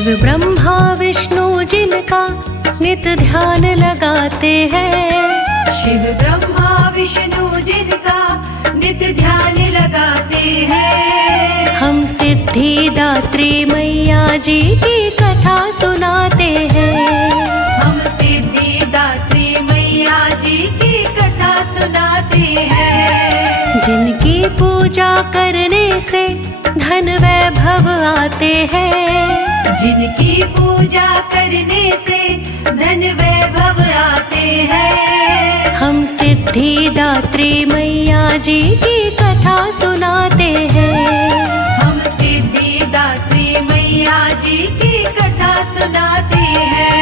शिव ब्रह्मा विष्णु जिनका नित ध्यान लगाते हैं। शिव ब्रह्मा विष्णु जिनका नित ध्यान लगाते हैं। हम सिद्धिदात्री मैया जी की कथा सुनाते हैं। हम सिद्धिदात्री मैया जी की कथा सुनाते हैं। जिनकी पूजा करने से धन वैभव आते हैं। जिनकी पूजा करने से धन वैभव आते हैं। हम सिद्धिदात्री मैया जी की कथा सुनाते हैं। हम सिद्धिदात्री मैया जी की कथा सुनाते हैं।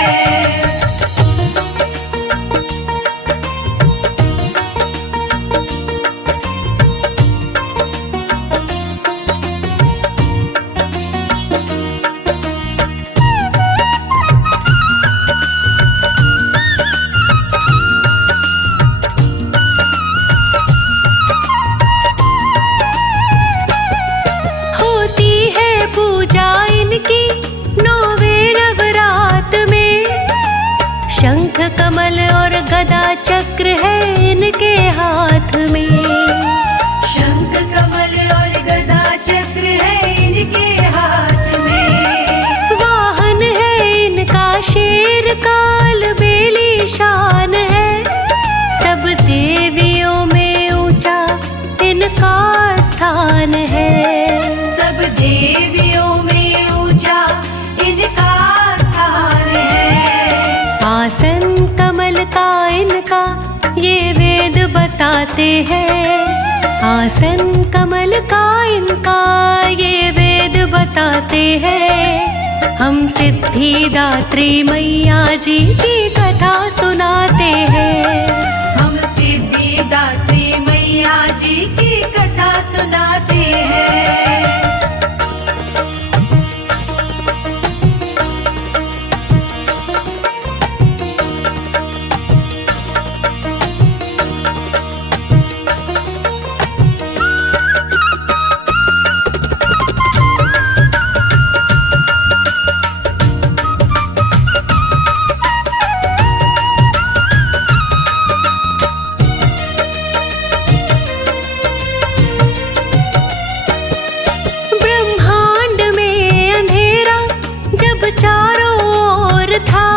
शंख कमल और गदा चक्र है इनके हाथ में। शंख कमल और गदा चक्र है इनके हाथ में। वाहन है इनका शेर काल बेली शान है। सब देवियों में ऊंचा इनका स्थान है। सब देवियों में ऊंचा इनका स्थान है। आसन कमल का इनका ये वेद बताते हैं। आसन कमल का इनका ये वेद बताते हैं। हम सिद्धिदात्री मैया जी की कथा सुनाते हैं। हम सिद्धिदात्री मैया जी की कथा सुनाते हैं। चारों ओर था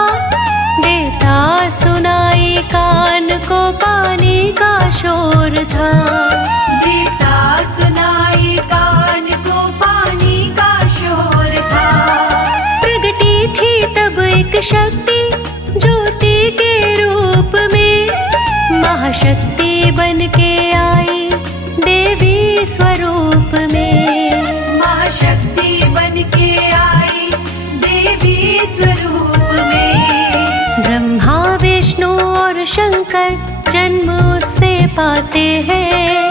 देता सुनाई कान को पानी का शोर था। देता सुनाई कान को पानी का शोर था। प्रगटी थी तब एक शक्ति ज्योति के रूप में। महाशक्ति बन के आई देवी स्वरूप में। महाशक्ति बन के आई देवी स्वरूप में। ब्रह्मा विष्णु और शंकर जन्म उससे पाते हैं।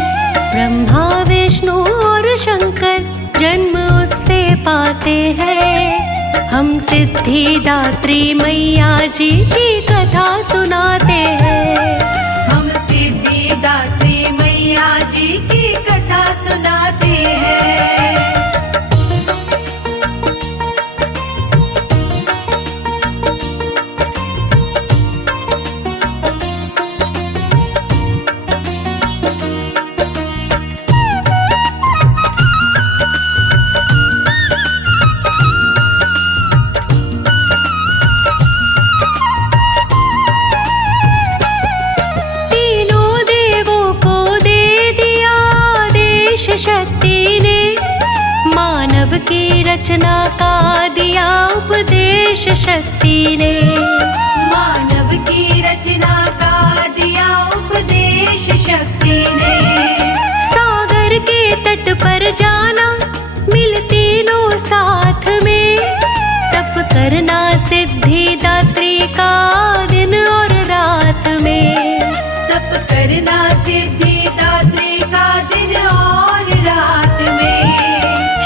ब्रह्मा विष्णु और शंकर जन्म उससे पाते हैं। हम सिद्धिदात्री मैया जी की कथा सुनाते हैं। हम सिद्धिदात्री मैया जी की कथा सुनाते हैं। शक्ति ने मानव की रचना का दिया उपदेश। शक्ति ने मानव की रचना का दिया उपदेश। शक्ति ने सागर के तट पर जाना मिल तीनों साथ में। तप करना सिद्धिदात्री का दिन और रात में। तप करना सिद्धिदात्री का दिन और रात में।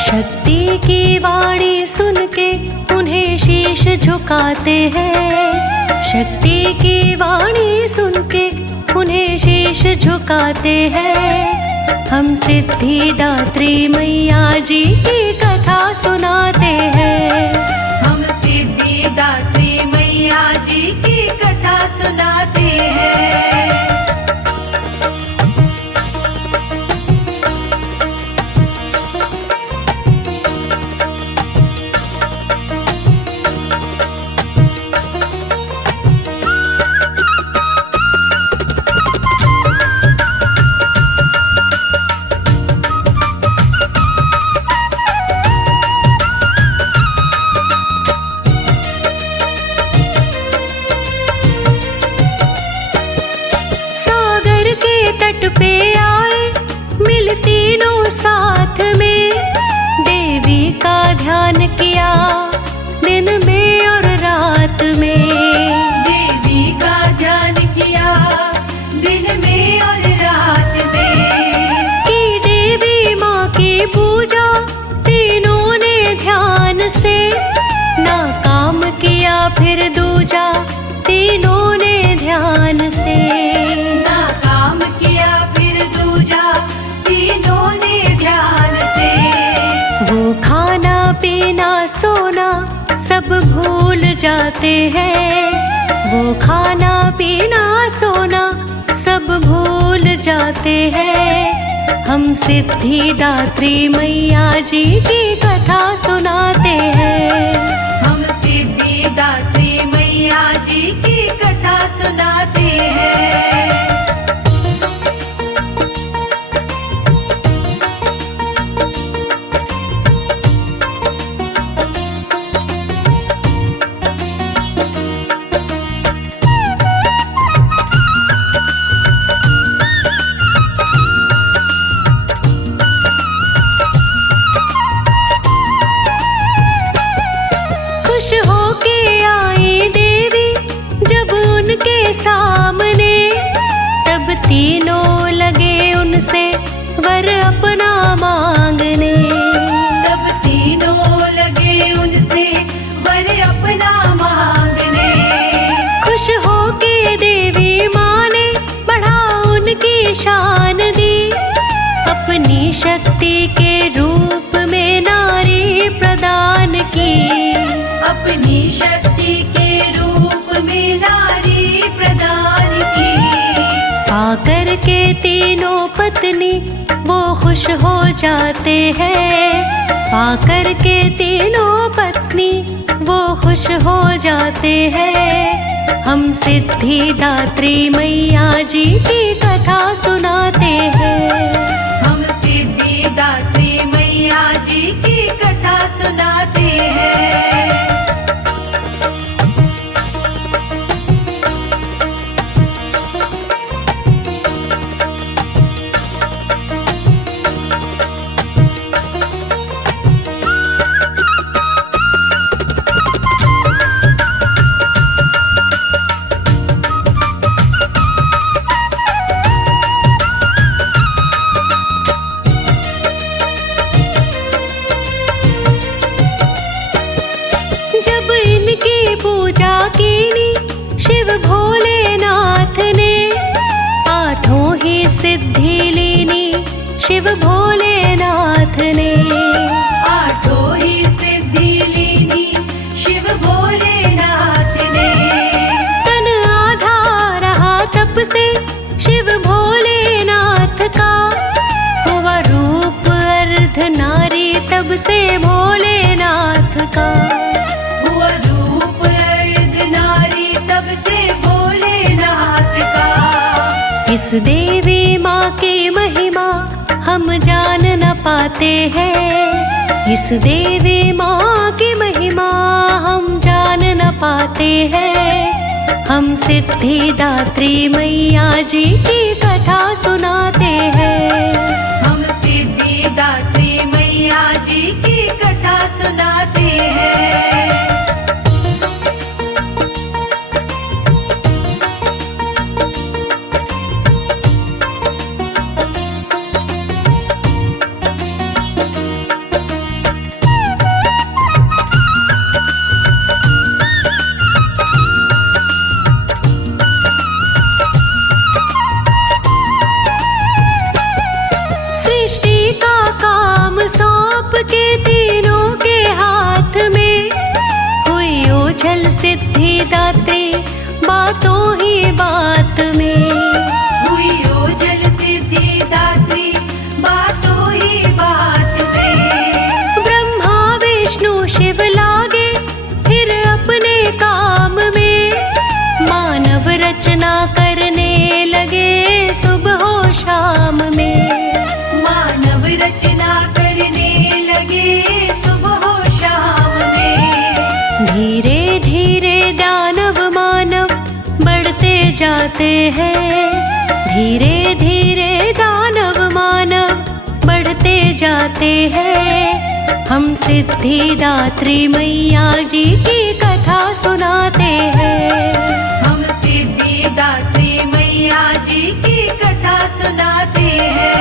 शक्ति की वाणी सुन के उन्हें शीश झुकाते हैं। शक्ति की वाणी सुन के उन्हें शीश झुकाते हैं। हम सिद्धिदात्री मैया जी की कथा सुनाते हैं। हम सब भूल जाते हैं। वो खाना पीना सोना सब भूल जाते हैं। हम सिद्धिदात्री मैया जी की कथा सुनाते हैं। हम सिद्धिदात्री मैया जी की कथा सुनाते हैं। खुश होके आई देवी जब उनके सामने, तब तीनों लगे उनसे वर अपना मांगने। तब तीनों लगे उनसे वर अपना मांगने। खुश होके देवी माँ ने बढ़ा उनकी शान दी। अपनी शक्ति के रूप में नारी प्रदान की। अपनी शक्ति के रूप में नारी प्रदान की। पाकर के तीनों पत्नी वो खुश हो जाते हैं। पाकर के तीनों पत्नी वो खुश हो जाते हैं। हम सिद्धिदात्री मैया जी की कथा सुनाते हैं। हम सिद्धिदात्री मैया जी की कथा सुनाते हैं। जब इनकी पूजा कीनी शिव भोलेनाथ ने, आठों ही सिद्धि लीनी शिव भोलेनाथ ने। आठों ही सिद्धि लीनी शिव भोलेनाथ ने। तन आधा रहा तप से शिव भोलेनाथ का, हुआ रूप अर्ध नारी तब से भोलेनाथ का। हुआ रूप अर्ध नारी तब से भोलेनाथ का। इस देवी माँ की महिमा हम जान न पाते हैं। इस देवी माँ की महिमा हम जान न पाते हैं। हम सिद्धिदात्री मैया जी की कथा सुनाते हैं। हम सिद्धिदात्री मैया जी की कथा सुनाते हैं। सृष्टि का काम सौंप के तीनों के हाथ में, हुई ओझल सिद्धिदात्री बातों ही बात में। हुई ओझल सिद्धिदात्री बातों ही बात में। ब्रह्मा विष्णु शिव लागे फिर अपने काम में, मानव रचना करने लगे सुबह हो शाम में। मानव रचना करने लगे सुबह हो शाम में। धीरे धीरे दानव मानव बढ़ते जाते हैं। धीरे धीरे दानव मानव बढ़ते जाते हैं। हम सिद्धिदात्री मैया जी की कथा सुनाते हैं। हम सिद्धिदात्री मैया जी की कथा सुनाते हैं।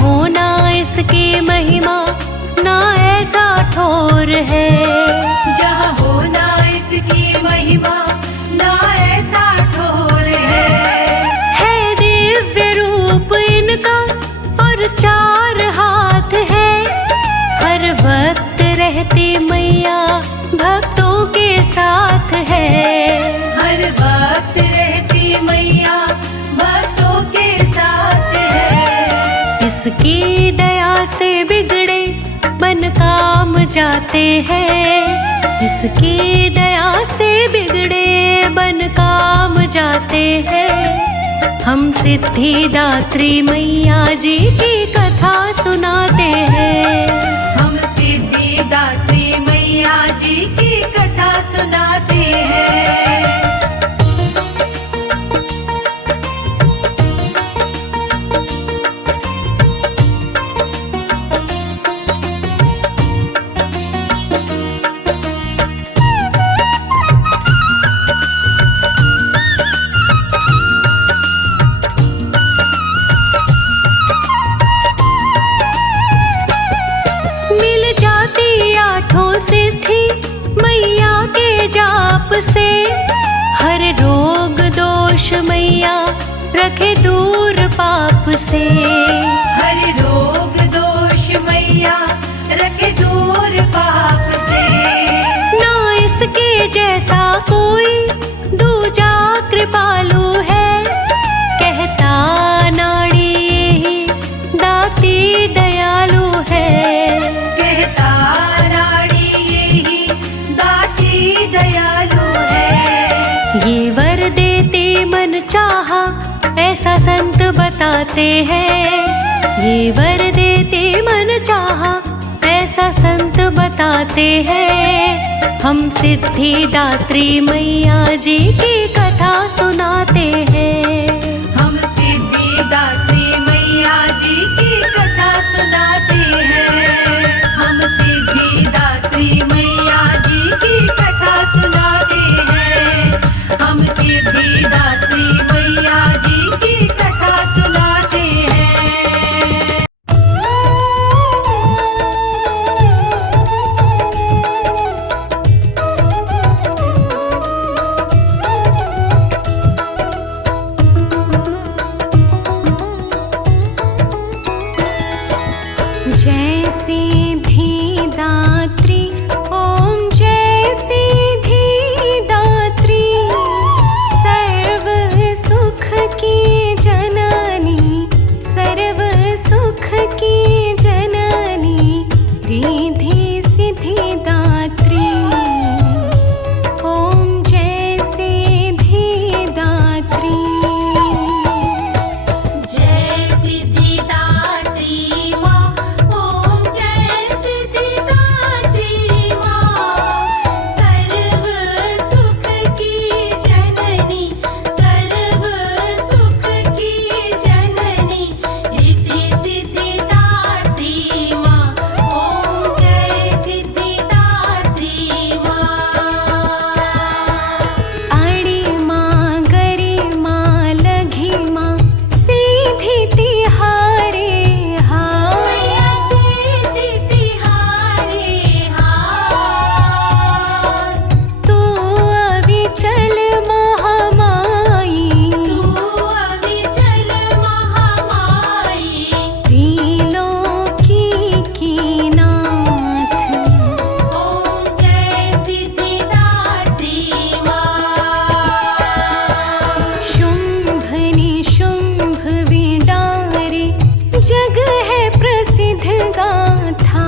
होना इसकी महिमा ना ऐसा ठोर है। जहाँ होना इसकी महिमा ना ऐसा ठोर है दिव्य रूप इनका और 4 हाथ है। हर वक्त रहती मैया भक्तों के साथ है। हर वक्त रहती मैया भक्तों के साथ है। इसकी दया से बिगड़े बन काम जाते हैं। इसकी दया से बिगड़े बन काम जाते हैं। हम सिद्धिदात्री मैया जी की कथा सुनाते हैं। हम सिद्धिदात्री मैया जी की कथा सुनाते हैं। से हर रोग दोष मैया रखे दूर पाप से। हर रोग दोष मैया रखे दूर पाप से। ना इसके जैसा कोई दूजा कृपालु है। कहता नाड़ी यही दाती दयालु है। कहता नाड़ी यही दाती दयालु। ये वर देते मन चाहा ऐसा संत बताते हैं। ये वर देते मन चाहा ऐसा संत बताते हैं। हम सिद्धिदात्री मैया जी की कथा सुनाते हैं। हम सिद्धिदात्री मैया जी की कथा सुनाते हैं। हम सिद्धिदात्री मैया जी की कथा सुनाते हैं। हम सिद्धिदात्री मैया जी की कथा सुनाते हैं। जय सिद्धिदात्री ओम जय सिद्धिदात्री। सर्व सुख की जननी सर्व सुख की जननी रिद्धि सिद्धिदात्री। ओम जय सिद्धिदात्री। जय सिद्धिदात्री माँ। ओम जय सिद्धिदात्री माँ। सर्व सुख की जननी सर्व सुख की जननी रिद्धि सिद्धिदात्री माँ। ओम जय सिद्धिदात्री माँ। आड़ी माँ गरी माँ लघी माँ सीधी तिहारे मैया सिद्धि तिहारे हाथ। तू अविचल महामाई। तू अविचल महामाई। त्रिलोकी की नाथ। ओम जय सिद्धिदात्री माँ। शुंभ निशुंभ विडारे जग है प्रसिद्ध गाथा।